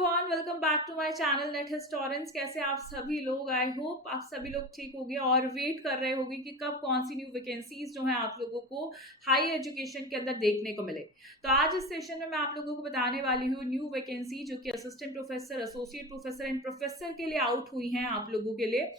Everyone, welcome back to my channel Net Historians. कैसे आप सभी लोग? आई होप आप सभी लोग ठीक होंगे और वेट कर रहे होंगे कि कब कौन सी न्यू वैकेंसीज जो है आप लोगों को हाई एजुकेशन के अंदर देखने को मिले। तो आज इस सेशन में मैं आप लोगों को बताने वाली हूँ न्यू वैकेंसी जो कि assistant professor, associate professor and professor के लिए आउट हुई हैं आप लोगों के लिए।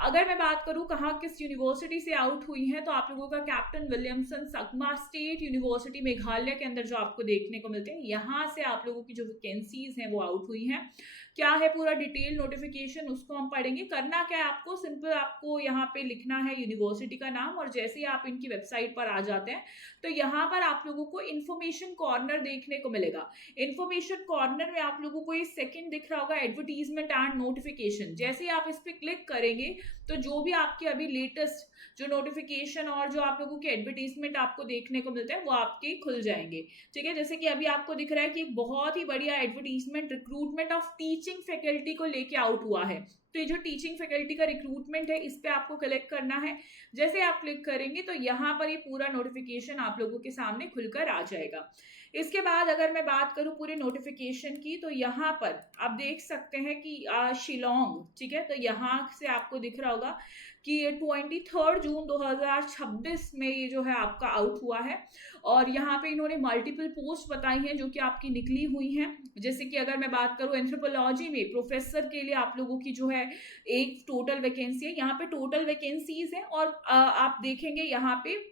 अगर मैं बात करूं कहाँ किस यूनिवर्सिटी से आउट हुई है, तो आप लोगों का captain Williamson Sangma state university Meghalaya के अंदर जो आपको देखने को मिलते हैं, यहाँ से आप लोगों की जो वैकेंसीज हैं वो आउट हुई हैं। क्या है पूरा डिटेल नोटिफिकेशन, उसको हम पढ़ेंगे। करना क्या है आपको, सिंपल आपको यहाँ पे लिखना है यूनिवर्सिटी का नाम, और जैसे ही आप इनकी वेबसाइट पर आ जाते हैं तो यहाँ पर आप लोगों को इन्फॉर्मेशन कॉर्नर देखने को मिलेगा। इन्फॉर्मेशन कॉर्नर में आप लोगों को ये सेकंड दिख रहा होगा, एडवर्टीजमेंट एंड नोटिफिकेशन। जैसे ही आप इस पर क्लिक करेंगे तो जो भी आपके अभी लेटेस्ट जो नोटिफिकेशन और जो आप लोगों के एडवर्टीजमेंट आपको देखने को मिलते हैं वो आपके खुल जाएंगे। ठीक है, जैसे कि अभी आपको दिख रहा है कि एक बहुत ही बढ़िया advertisement recruitment of teaching faculty को लेके आउट हुआ है। तो ये जो टीचिंग फैकल्टी का रिक्रूटमेंट है इस पे आपको कलेक्ट करना है। जैसे आप क्लिक करेंगे तो यहाँ पर ये पूरा नोटिफिकेशन आप लोगों के सामने खुलकर आ जाएगा। इसके बाद अगर मैं बात करूं पूरे नोटिफिकेशन की, तो यहाँ पर आप देख सकते हैं कि शिलोंग, ठीक है, तो यहाँ से आपको दिख रहा होगा कि 23 जून 2026 में ये जो है आपका आउट हुआ है। और यहाँ पे इन्होंने मल्टीपल पोस्ट बताई हैं जो कि आपकी निकली हुई हैं। जैसे कि अगर मैं बात करूं एंथ्रोपोलॉजी में प्रोफेसर के लिए आप लोगों की जो है एक टोटल वैकेंसी है। यहाँ पे टोटल वैकेंसीज है और आप देखेंगे यहाँ पे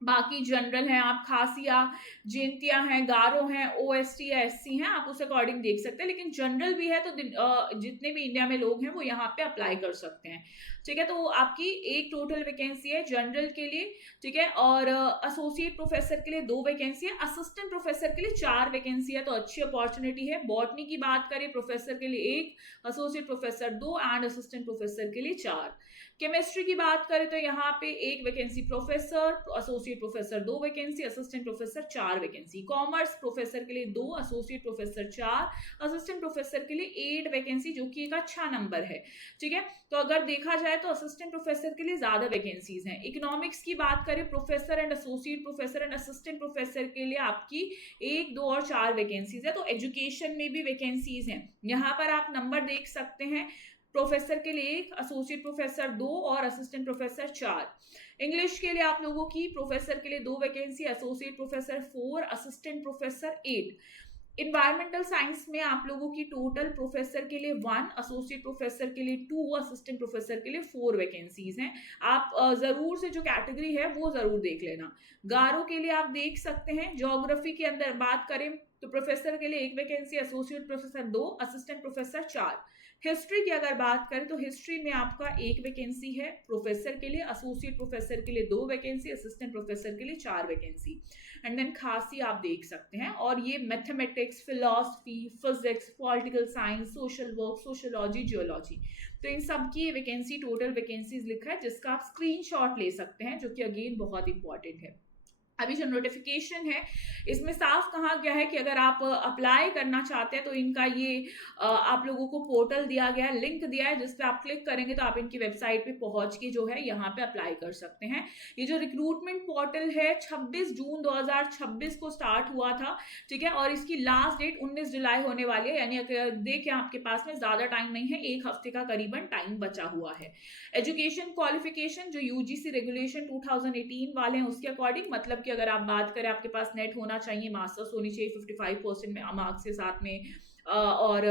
बाकी जनरल हैं, आप खासिया, जैंतिया हैं, गारो हैं, ओएसटी या एससी हैं, आप उस अकॉर्डिंग देख सकते हैं। लेकिन जनरल भी है तो जितने भी इंडिया में लोग हैं वो यहाँ पे अप्लाई कर सकते हैं। ठीक है, तो आपकी एक टोटल वैकेंसी है जनरल के लिए। ठीक है, और एसोसिएट प्रोफेसर के लिए 2 वैकेंसी है, असिस्टेंट प्रोफेसर के लिए 4 वैकेंसी है। तो अच्छी अपॉर्चुनिटी है। बॉटनी की बात करें, प्रोफेसर के लिए 1, associate professor 2 and assistant professor के लिए 4। केमिस्ट्री की बात करें तो यहाँ पे 1 vacancy professor, associate professor 2 vacancy, assistant professor 4 vacancy. Commerce professor के लिए 2, एसोसिएट प्रोफेसर 4, असिस्टेंट प्रोफेसर के लिए 8 वैकेंसी, जो कि एक अच्छा नंबर है। ठीक है, तो अगर देखा जाए तो असिस्टेंट प्रोफेसर के लिए ज्यादा वैकेंसीज हैं। इकोनॉमिक्स की बात करें, professor and associate professor and assistant professor के लिए आपकी 1, 2 और 4 वैकेंसीज है। तो एजुकेशन में भी वैकेंसीज हैं। यहाँ पर आप नंबर देख सकते हैं, प्रोफेसर के लिए 1, एसोसिएट प्रोफेसर 2 और असिस्टेंट प्रोफेसर 4। इंग्लिश के लिए आप लोगों की प्रोफेसर के लिए 2 vacancy, associate professor 4, assistant professor 8। Environmental science में आप लोगों की टोटल प्रोफेसर के लिए 1, एसोसिएट प्रोफेसर के लिए 2, असिस्टेंट प्रोफेसर के लिए 4 वैकेंसीज हैं। आप जरूर से जो कैटेगरी है वो जरूर देख लेना। गारो के लिए आप देख सकते हैं। ज्योग्राफी के अंदर बात करें तो प्रोफेसर के लिए 1 vacancy, associate professor 2, assistant professor 4। History की अगर बात करें तो हिस्ट्री में आपका 1 वैकेंसी है प्रोफेसर के लिए, एसोसिएट प्रोफेसर के लिए 2 वैकेंसी, असिस्टेंट प्रोफेसर के लिए 4 वैकेंसी। एंड देन खासी आप देख सकते हैं। और ये mathematics, philosophy, physics, political science, social work, sociology, geology, तो इन सब की वैकेंसी टोटल वैकेंसीज लिखा है, जिसका आप स्क्रीनशॉट ले सकते हैं, जो कि अगेन बहुत इंपॉर्टेंट है। अभी जो नोटिफिकेशन है इसमें साफ कहा गया है कि अगर आप अप्लाई करना चाहते हैं तो इनका ये आप लोगों को पोर्टल दिया गया है, लिंक दिया है, जिस पे आप क्लिक करेंगे तो आप इनकी वेबसाइट पे पहुंच के जो है यहाँ पे अप्लाई कर सकते हैं। ये जो रिक्रूटमेंट पोर्टल है 26 जून 2026 को स्टार्ट हुआ था। ठीक है, और इसकी लास्ट डेट 19 जुलाई होने वाली है, यानी अगर देखें आपके पास में ज्यादा टाइम नहीं है, 1 हफ्ते का करीबन टाइम बचा हुआ है। एजुकेशन क्वालिफिकेशन जो यूजीसी रेगुलेशन 2018 वाले हैं उसके अकॉर्डिंग, मतलब अगर आप बात करें आपके पास नेट होना चाहिए, मास्टर्स होनी चाहिए 55% में मार्क्स के साथ में, और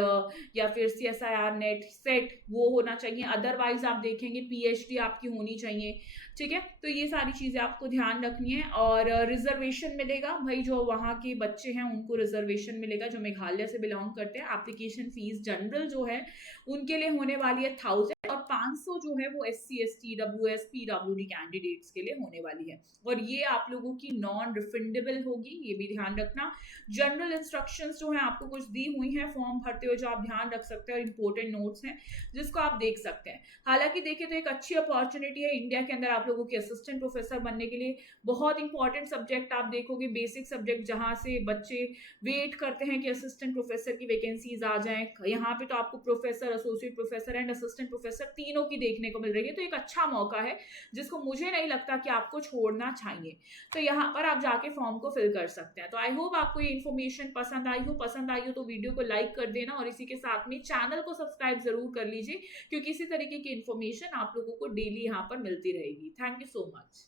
या फिर CSIR नेट सेट वो होना चाहिए। अदरवाइज आप देखेंगे PhD आपकी होनी चाहिए। ठीक है, तो ये सारी चीजें आपको ध्यान रखनी है। और रिजर्वेशन मिलेगा भाई, जो वहाँ के बच्चे हैं उनको रिजर्वेशन मिलेगा जो मेघालय से बिलोंग करते हैं। एप्लीकेशन फीस जनरल जो है उनके लिए होने वाली है 1000, और 500 जो है वो SC ST WS PWD candidates के लिए होने वाली है। और ये आप लोगों की नॉन रिफंडेबल होगी, ये भी ध्यान रखना। जनरल इंस्ट्रक्शंस जो है आपको कुछ दी हुई हैं फॉर्म भरते हुए, जो आप ध्यान रख सकते हैं, और इंपॉर्टेंट नोट्स हैं जिसको आप देख सकते हैं। हालांकि देखें तो एक अच्छी अपॉर्चुनिटी है इंडिया के अंदर आप लोगों के असिस्टेंट प्रोफेसर बनने के लिए। बहुत इंपॉर्टेंट सब्जेक्ट आप देखोगे, बेसिक सब्जेक्ट जहां से बच्चे वेट करते हैं कि असिस्टेंट प्रोफेसर की वैकेंसीज आ जाएं, यहाँ पे तो आपको professor, associate professor and assistant professor तीनों तीनों की देखने को मिल रही है। तो एक अच्छा मौका है जिसको मुझे नहीं लगता कि आपको छोड़ना चाहिए। तो यहाँ पर आप जाके फॉर्म को फिल कर सकते हैं। तो आई होप आपको ये इन्फॉर्मेशन पसंद आई हो तो वीडियो को लाइक कर देना और इसी के साथ में चैनल को सब्सक्राइब जरूर कर लीजिए, क्योंकि इसी तरीके की इन्फॉर्मेशन आप लोगों को डेली यहाँ पर मिलती रहेगी। Thank you so much.